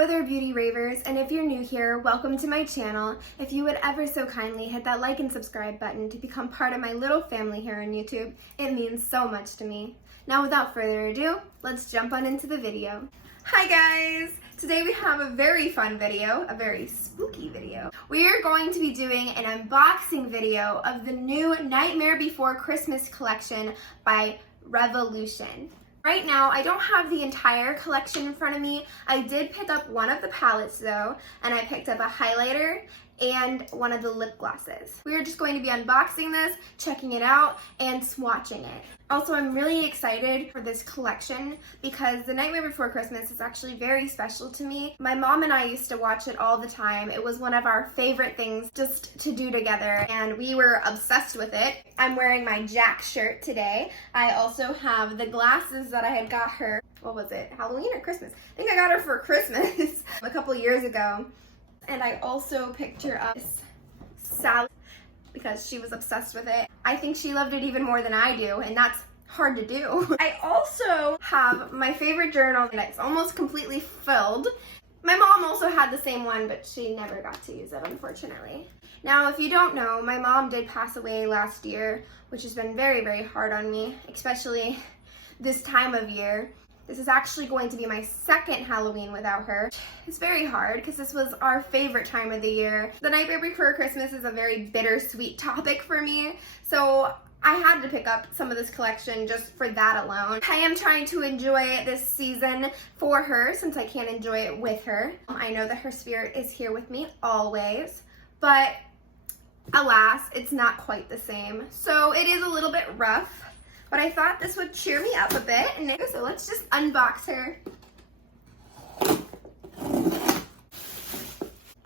Hello there, beauty ravers, and if you're new here, welcome to my channel. If you would ever so kindly hit that like and subscribe button to become part of my little family here on YouTube, it means so much to me. Now without further ado, let's jump on into the video. Hi guys! Today we have a very fun video, a very spooky video. We are going to be doing an unboxing video of the new Nightmare Before Christmas collection by Revolution. Right now, I don't have the entire collection in front of me. I did pick up one of the palettes though, and I picked up a highlighter and one of the lip glosses. We are just going to be unboxing this, checking it out, and swatching it. Also, I'm really excited for this collection because The Nightmare Before Christmas is actually very special to me. My mom and I used to watch it all the time. It was one of our favorite things just to do together, and we were obsessed with it. I'm wearing my Jack shirt today. I also have the glasses that I had got her, what was it, Halloween or Christmas? I think I got her for Christmas a couple years ago. And I also picked her up this salad because she was obsessed with it. I think she loved it even more than I do, and that's hard to do. I also have my favorite journal that's almost completely filled. My mom also had the same one, but she never got to use it, unfortunately. Now, if you don't know, my mom did pass away last year, which has been very, very hard on me, especially this time of year. This is actually going to be my second Halloween without her. It's very hard because this was our favorite time of the year. The Nightmare Before Christmas is a very bittersweet topic for me, so I had to pick up some of this collection just for that alone. I am trying to enjoy this season for her since I can't enjoy it with her. I know that her spirit is here with me always, but alas, it's not quite the same. So it is a little bit rough. But I thought this would cheer me up a bit, and so let's just unbox her.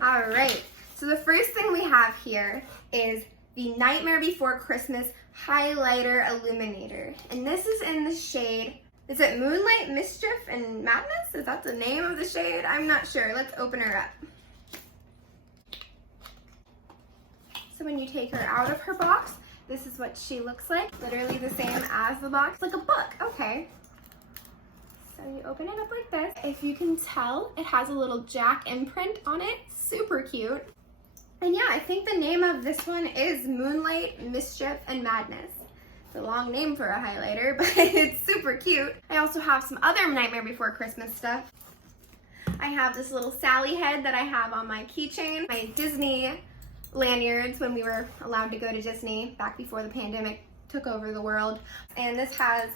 All right, so the first thing we have here is the Nightmare Before Christmas Highlighter Illuminator. And this is in the shade, is it Moonlight, Mischief, and Madness? Is that the name of the shade? I'm not sure. Let's open her up. So when you take her out of her box, this is what she looks like, literally the same as the box, like a book, okay. So you open it up like this. If you can tell, it has a little Jack imprint on it, super cute. And yeah, I think the name of this one is Moonlight, Mischief, and Madness. It's a long name for a highlighter, but it's super cute. I also have some other Nightmare Before Christmas stuff. I have this little Sally head that I have on my keychain, my Disney lanyards when we were allowed to go to Disney back before the pandemic took over the world. And this has,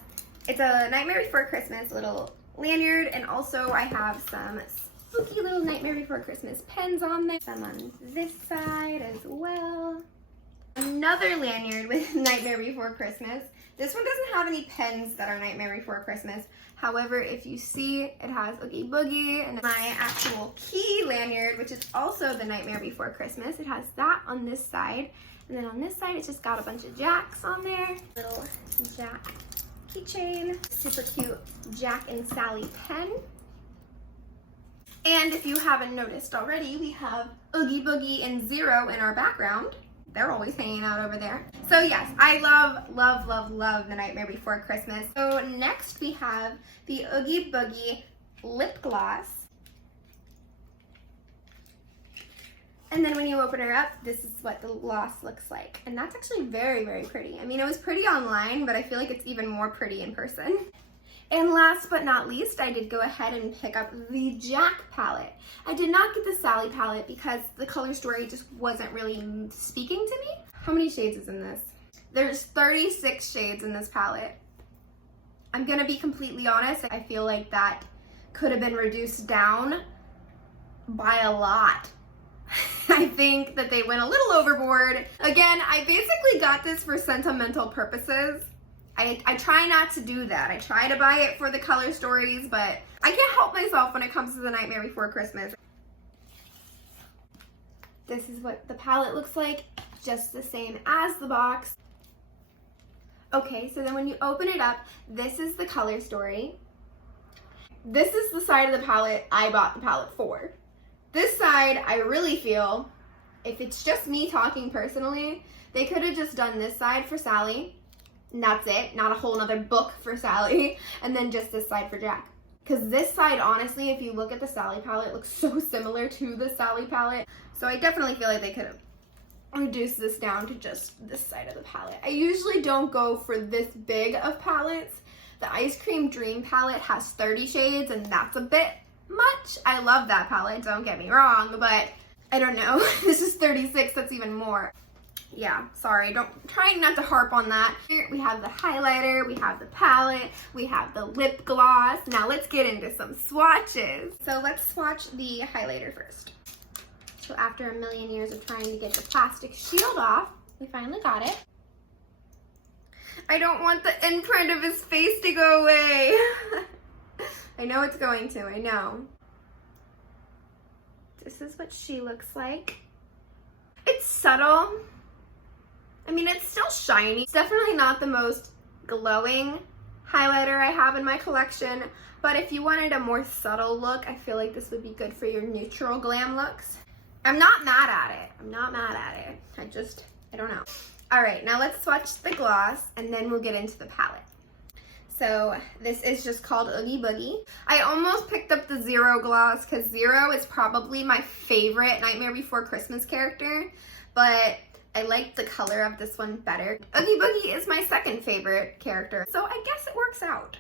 it's a Nightmare Before Christmas little lanyard, and also I have some spooky little Nightmare Before Christmas pens on there. Some on this side as well. Another lanyard with Nightmare Before Christmas. This one doesn't have any pens that are Nightmare Before Christmas. However, if you see, it has Oogie Boogie and my actual key lanyard, which is also the Nightmare Before Christmas. It has that on this side. And then on this side, it's just got a bunch of Jacks on there. Little Jack keychain. Super cute Jack and Sally pen. And if you haven't noticed already, we have Oogie Boogie and Zero in our background. They're always hanging out over there. So yes, I love, love, love, love The Nightmare Before Christmas. So next we have the Oogie Boogie lip gloss. And then when you open her up, this is what the gloss looks like. And that's actually very, very pretty. I mean, it was pretty online, but I feel like it's even more pretty in person. And last but not least, I did go ahead and pick up the Jack palette. I did not get the Sally palette because the color story just wasn't really speaking to me. How many shades is in this? There's 36 shades in this palette. I'm gonna be completely honest, I feel like that could have been reduced down by a lot. I think that they went a little overboard. Again, I basically got this for sentimental purposes. I try not to do that. I try to buy it for the color stories, but I can't help myself when it comes to The Nightmare Before Christmas. This is what the palette looks like, just the same as the box. Okay, so then when you open it up, this is the color story. This is the side of the palette I bought the palette for. This side, I really feel, if it's just me talking personally, they could have just done this side for Sally. And that's it, not a whole nother book for Sally, and then just this side for Jack. Because this side, honestly, if you look at the Sally palette, looks so similar to the Sally palette. So I definitely feel like they could have reduced this down to just this side of the palette. I usually don't go for this big of palettes. The Ice Cream Dream palette has 30 shades, and that's a bit much. I love that palette, don't get me wrong, but I don't know. This is 36, that's even more. Yeah, sorry, trying not to harp on that. Here we have the highlighter, we have the palette, we have the lip gloss. Now let's get into some swatches. So let's swatch the highlighter first. So after a million years of trying to get the plastic shield off, we finally got it. I don't want the imprint of his face to go away. I know it's going to, I know. This is what she looks like. It's subtle. I mean, it's still shiny. It's definitely not the most glowing highlighter I have in my collection, but if you wanted a more subtle look, I feel like this would be good for your neutral glam looks. I'm not mad at it. I'm not mad at it. I don't know. All right, now let's swatch the gloss and then we'll get into the palette. So this is just called Oogie Boogie. I almost picked up the Zero gloss because Zero is probably my favorite Nightmare Before Christmas character, but I like the color of this one better. Oogie Boogie is my second favorite character, so I guess it works out.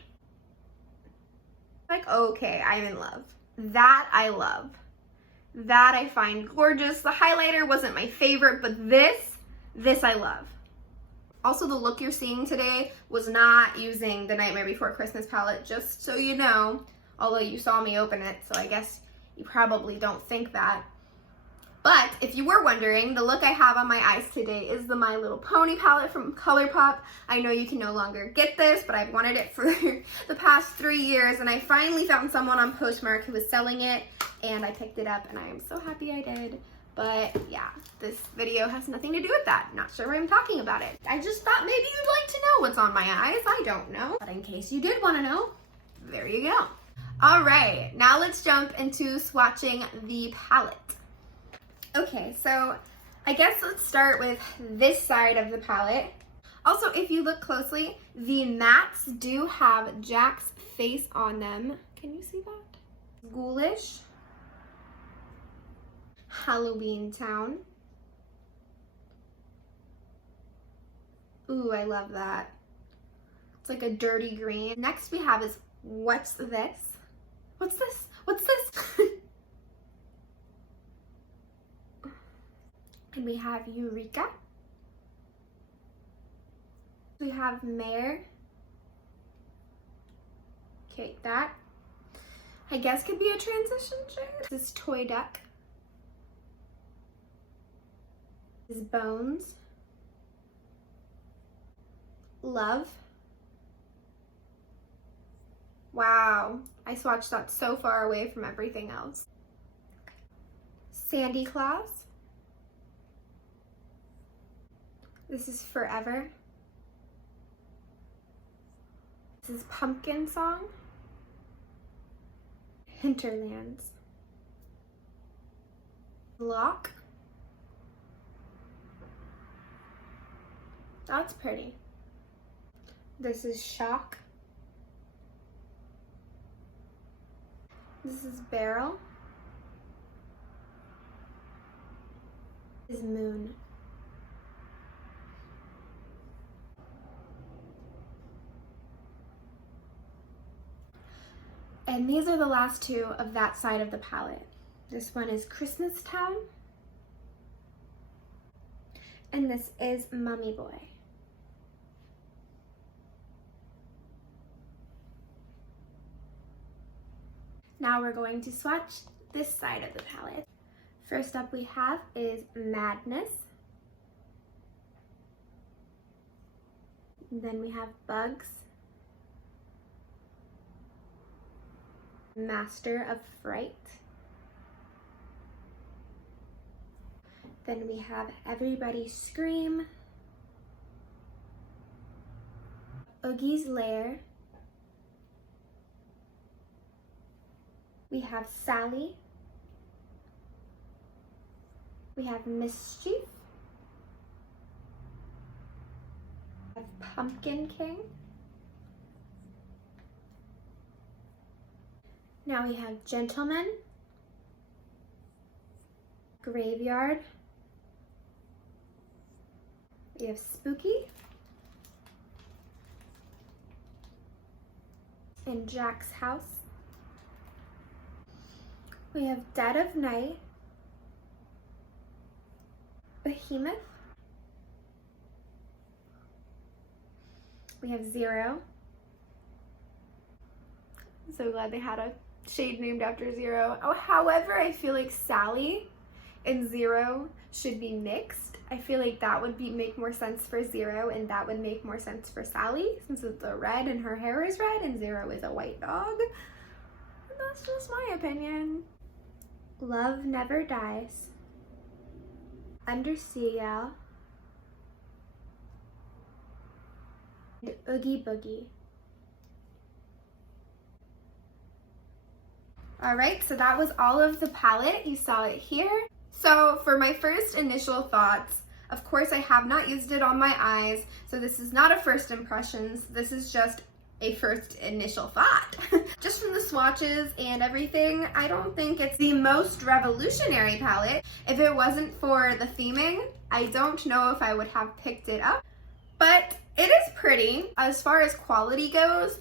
Like, okay, I'm in love. That I love. That I find gorgeous. The highlighter wasn't my favorite, but this I love. Also, the look you're seeing today was not using the Nightmare Before Christmas palette, just so you know, although you saw me open it, so I guess you probably don't think that. But if you were wondering, the look I have on my eyes today is the My Little Pony palette from Colourpop. I know you can no longer get this, but I've wanted it for the past 3 years, and I finally found someone on Postmark who was selling it, and I picked it up, and I am so happy I did. But yeah, this video has nothing to do with that. Not sure why I'm talking about it. I just thought maybe you'd like to know what's on my eyes. I don't know. But in case you did want to know, there you go. All right, now let's jump into swatching the palette. Okay, so I guess let's start with this side of the palette. Also, if you look closely, the mattes do have Jack's face on them. Can you see that? Ghoulish. Halloween Town. Ooh, I love that. It's like a dirty green. Next we have is What's This? What's this? What's this? And we have Eureka. We have Mare. Okay, that I guess could be a transition shade. This is Toy Duck. This is Bones. Love. Wow, I swatched that so far away from everything else. Sandy Claus. This is Forever. This is Pumpkin Song. Hinterlands. Lock. That's pretty. This is Shock. This is Barrel. This is Moon. And these are the last two of that side of the palette. This one is Christmas Town. And this is Mummy Boy. Now we're going to swatch this side of the palette. First up we have is Madness. And then we have Bugs. Master of Fright. Then we have Everybody Scream. Oogie's Lair. We have Sally. We have Mischief. We have Pumpkin King. Now we have Gentleman, Graveyard, we have Spooky, and Jack's House. We have Dead of Night, Behemoth, we have Zero. I'm so glad they had a shade named after Zero. Oh, however, I feel like Sally and Zero should be mixed. I feel like that would make more sense for Zero, and that would make more sense for Sally, since it's a red and her hair is red and Zero is a white dog. And that's just my opinion. Love Never Dies, Under Seagull, and Oogie Boogie. Alright, so that was all of the palette. You saw it here. So for my first initial thoughts, of course I have not used it on my eyes, so this is not a first impressions, this is just a first initial thought. Just from the swatches and everything, I don't think it's the most revolutionary palette. If it wasn't for the theming, I don't know if I would have picked it up, but it is pretty. As far as quality goes,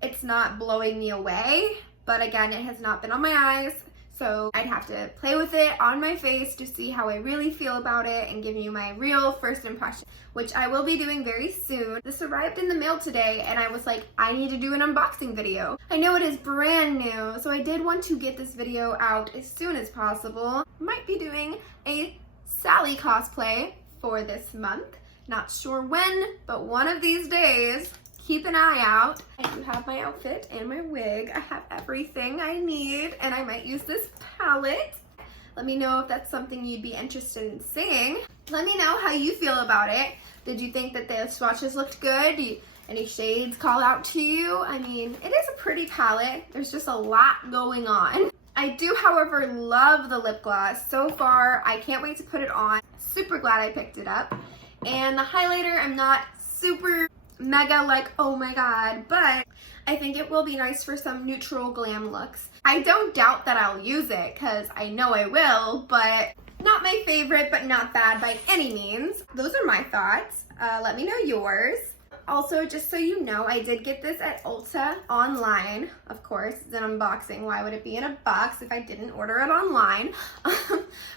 it's not blowing me away, but again, it has not been on my eyes. So I'd have to play with it on my face to see how I really feel about it and give you my real first impression, which I will be doing very soon. This arrived in the mail today and I was like, I need to do an unboxing video. I know it is brand new, so I did want to get this video out as soon as possible. Might be doing a Sally cosplay for this month. Not sure when, but one of these days. Keep an eye out. I do have my outfit and my wig. I have everything I need, and I might use this palette. Let me know if that's something you'd be interested in seeing. Let me know how you feel about it. Did you think that the swatches looked good? Any shades call out to you? I mean, it is a pretty palette. There's just a lot going on. I do, however, love the lip gloss. So far, I can't wait to put it on. Super glad I picked it up. And the highlighter, I'm not super mega like, oh my god, but I think it will be nice for some neutral glam looks. I don't doubt that I'll use it, because I know I will, but not my favorite, but not bad by any means. Those are my thoughts. Let me know yours. Also, just so you know, I did get this at Ulta online. Of course, it's an unboxing. Why would it be in a box if I didn't order it online?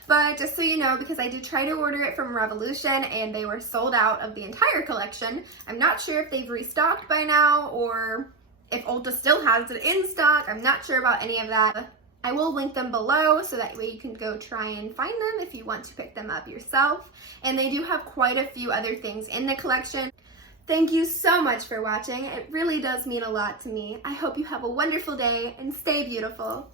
But just so you know, because I did try to order it from Revolution and they were sold out of the entire collection. I'm not sure if they've restocked by now or if Ulta still has it in stock. I'm not sure about any of that. I will link them below so that way you can go try and find them if you want to pick them up yourself. And they do have quite a few other things in the collection. Thank you so much for watching. It really does mean a lot to me. I hope you have a wonderful day and stay beautiful.